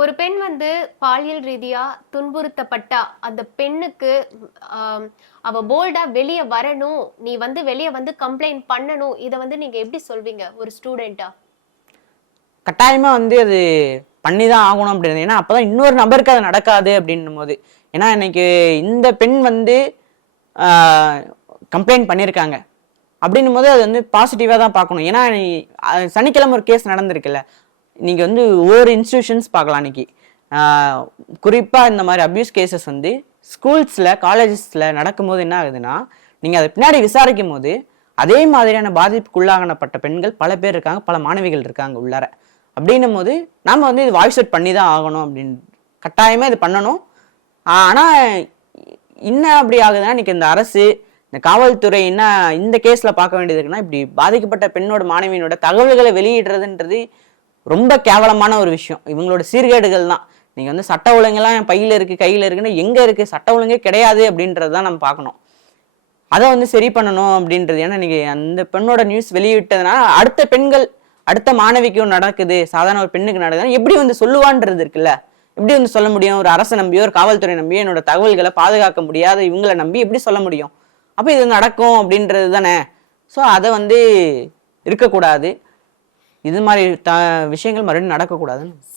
ஒரு பெண் வந்து பாலியல் ரீதியா துன்புறுத்தப்பட்டா அந்த பெண்ணுக்கு அவ போல்டா வெளியே வரணும் நீ வந்து வெளியே வந்து கம்ப்ளைண்ட் பண்ணணும் இதை வந்து நீங்க எப்படி சொல்வீங்க ஒரு ஸ்டூடெண்டா கட்டாயமா வந்து அது பண்ணி தான் ஆகணும் அப்படின்னு ஏன்னா அப்பதான் இன்னொரு நபருக்கு அது நடக்காது அப்படின்னும் போது ஏன்னா இன்னைக்கு இந்த பெண் வந்து கம்ப்ளைண்ட் பண்ணியிருக்காங்க அப்படின்னும் போது அது வந்து பாசிட்டிவாக தான் பார்க்கணும். ஏன்னா சனிக்கிழமை ஒரு கேஸ் நடந்திருக்குல்ல. நீங்கள் வந்து ஒவ்வொரு இன்ஸ்டியூஷன்ஸ் பார்க்கலாம் இன்னைக்கு. குறிப்பாக இந்த மாதிரி அப்யூஸ் கேசஸ் வந்து ஸ்கூல்ஸில் காலேஜஸில் நடக்கும்போது என்ன ஆகுதுன்னா நீங்கள் அதை பின்னாடி விசாரிக்கும் போது அதே மாதிரியான பாதிப்புக்குள்ளாகப்பட்ட பெண்கள் பல பேர் இருக்காங்க பல மாணவிகள் இருக்காங்க உள்ளார. அப்படின்னும் போது நாம் வந்து இது வாய்ஸ் அவுட் பண்ணி தான் ஆகணும் அப்படின்னு கட்டாயமாக இது பண்ணணும். ஆனால் என்ன அப்படி ஆகுதுன்னா இன்னைக்கு இந்த அரசு இந்த காவல்துறை என்ன இந்த கேஸில் பார்க்க வேண்டியது இருக்குன்னா இப்படி பாதிக்கப்பட்ட பெண்ணோட மாணவியினோட தகவல்களை வெளியிடுறதுன்றது ரொம்ப கேவலமான ஒரு விஷயம். இவங்களோட சீர்கேடுகள் தான் நீங்கள் வந்து சட்ட ஒழுங்கெல்லாம் என் பையில் இருக்குது கையில் இருக்குன்னு எங்கே இருக்குது சட்ட ஒழுங்கே கிடையாது அப்படின்றது தான் நம்ம பார்க்கணும். அதை வந்து சரி பண்ணணும் அப்படின்றது. ஏன்னா நீங்கள் அந்த பெண்ணோட நியூஸ் வெளியிட்டதுனால அடுத்த பெண்கள் அடுத்த மாணவிக்கும் நடக்குது. சாதாரண ஒரு பெண்ணுக்கு நடக்குதுன்னா எப்படி வந்து சொல்லுவான்றது இருக்குல்ல? எப்படி வந்து சொல்ல முடியும்? ஒரு அரசை நம்பியோ ஒரு காவல்துறை நம்பியோ என்னோட தகவல்களை பாதுகாக்க முடியாத இவங்களை நம்பி எப்படி சொல்ல முடியும்? அப்போ இது நடக்கும் அப்படின்றது தானே. ஸோ அதை வந்து இருக்கக்கூடாது. இது மாதிரி த விஷயங்கள் மறுபடியும் நடக்கக்கூடாதுன்னு